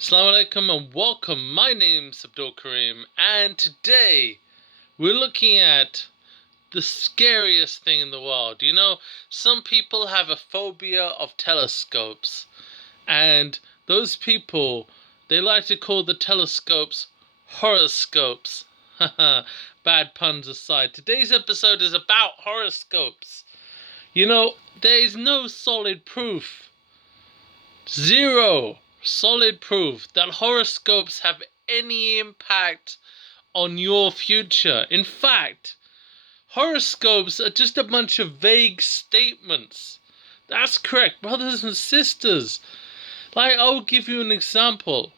Assalamu alaikum and welcome. My name's Abdul Karim, and today we're looking at the scariest thing in the world. You know, some people have a phobia of telescopes, and those people, they like to call the telescopes horoscopes. Haha, bad puns aside. Today's episode is about horoscopes. You know, there is no solid proof. Zero solid proof that horoscopes have any impact on your future. In fact, horoscopes are just a bunch of vague statements. That's correct, brothers and sisters. Like, I'll give you an example.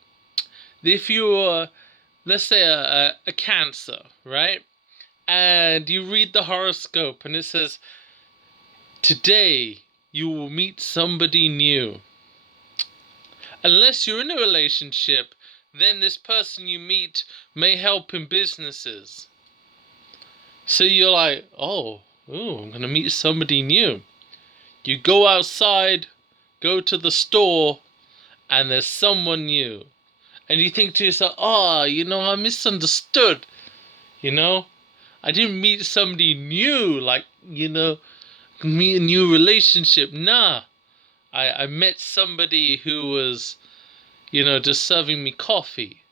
If you're, let's say, a Cancer, right? And you read the horoscope and it says, today you will meet somebody new. Unless you're in a relationship, then this person you meet may help in businesses. So you're like, I'm going to meet somebody new. You go outside, go to the store, and there's someone new. And you think to yourself, I misunderstood. I didn't meet somebody new, meet a new relationship. Nah. I met somebody who was, just serving me coffee.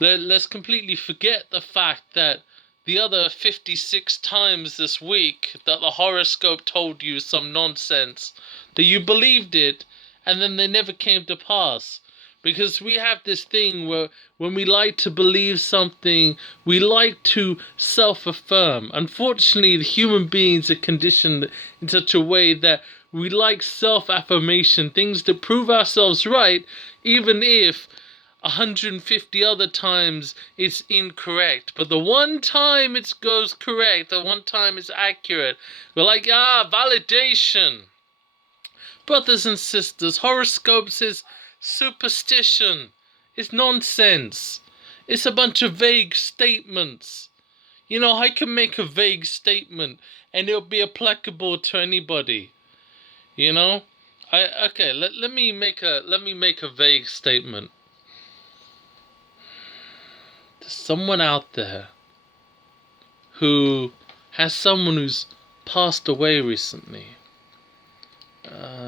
Let's completely forget the fact that the other 56 times this week that the horoscope told you some nonsense, that you believed it, and then they never came to pass. Because we have this thing where when we like to believe something, we like to self-affirm. Unfortunately, the human beings are conditioned in such a way that we like self-affirmation, things that prove ourselves right, even if 150 other times it's incorrect. But the one time it goes correct, the one time it's accurate, we're like, validation. Brothers and sisters, horoscopes is superstition. It's nonsense. It's a bunch of vague statements. I can make a vague statement and it'll be applicable to anybody. Let me make a vague statement. There's someone out there who has someone who's passed away recently.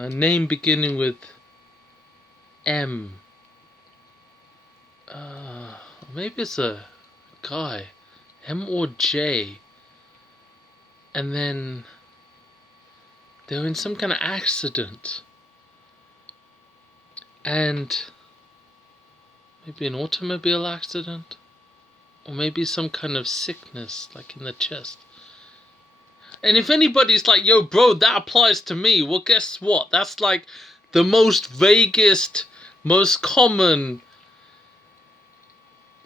Name beginning with M. Maybe it's a guy. M or J. And then they were in some kind of accident. And maybe an automobile accident. Or maybe some kind of sickness, like in the chest. And if anybody's like, yo, bro, that applies to me, well, guess what? That's like the most vaguest, most common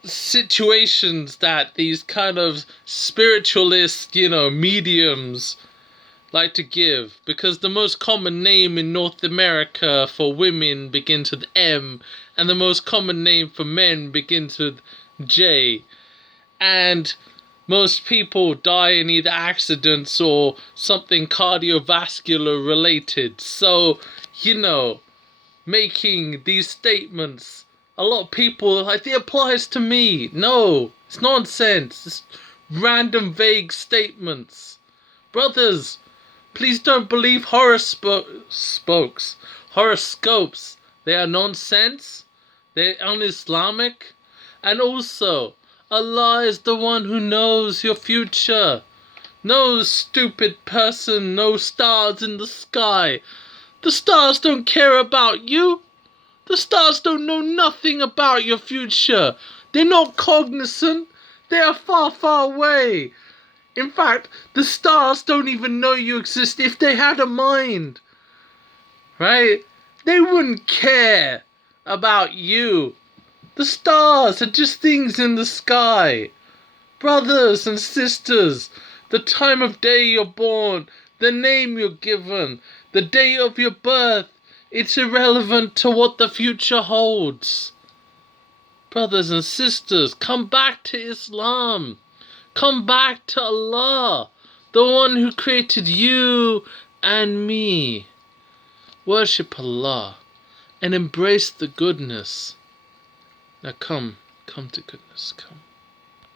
situations that these kind of spiritualist, mediums like to give. Because the most common name in North America for women begins with M, and the most common name for men begins with J. And most people die in either accidents or something cardiovascular related. So, making these statements, a lot of people are like, it applies to me. No, it's nonsense. It's random vague statements. Brothers, please don't believe horoscopes. They are nonsense. They're un-Islamic. And also, Allah is the one who knows your future. No stupid person, no stars in the sky. The stars don't care about you. The stars don't know nothing about your future. They're not cognizant. They are far, far away. In fact, the stars don't even know you exist if they had a mind. Right? They wouldn't care about you. The stars are just things in the sky. Brothers and sisters, the time of day you're born, the name you're given, the day of your birth, it's irrelevant to what the future holds. Brothers and sisters, come back to Islam. Come back to Allah, the one who created you and me. Worship Allah. and embrace the goodness. Now come to goodness, come.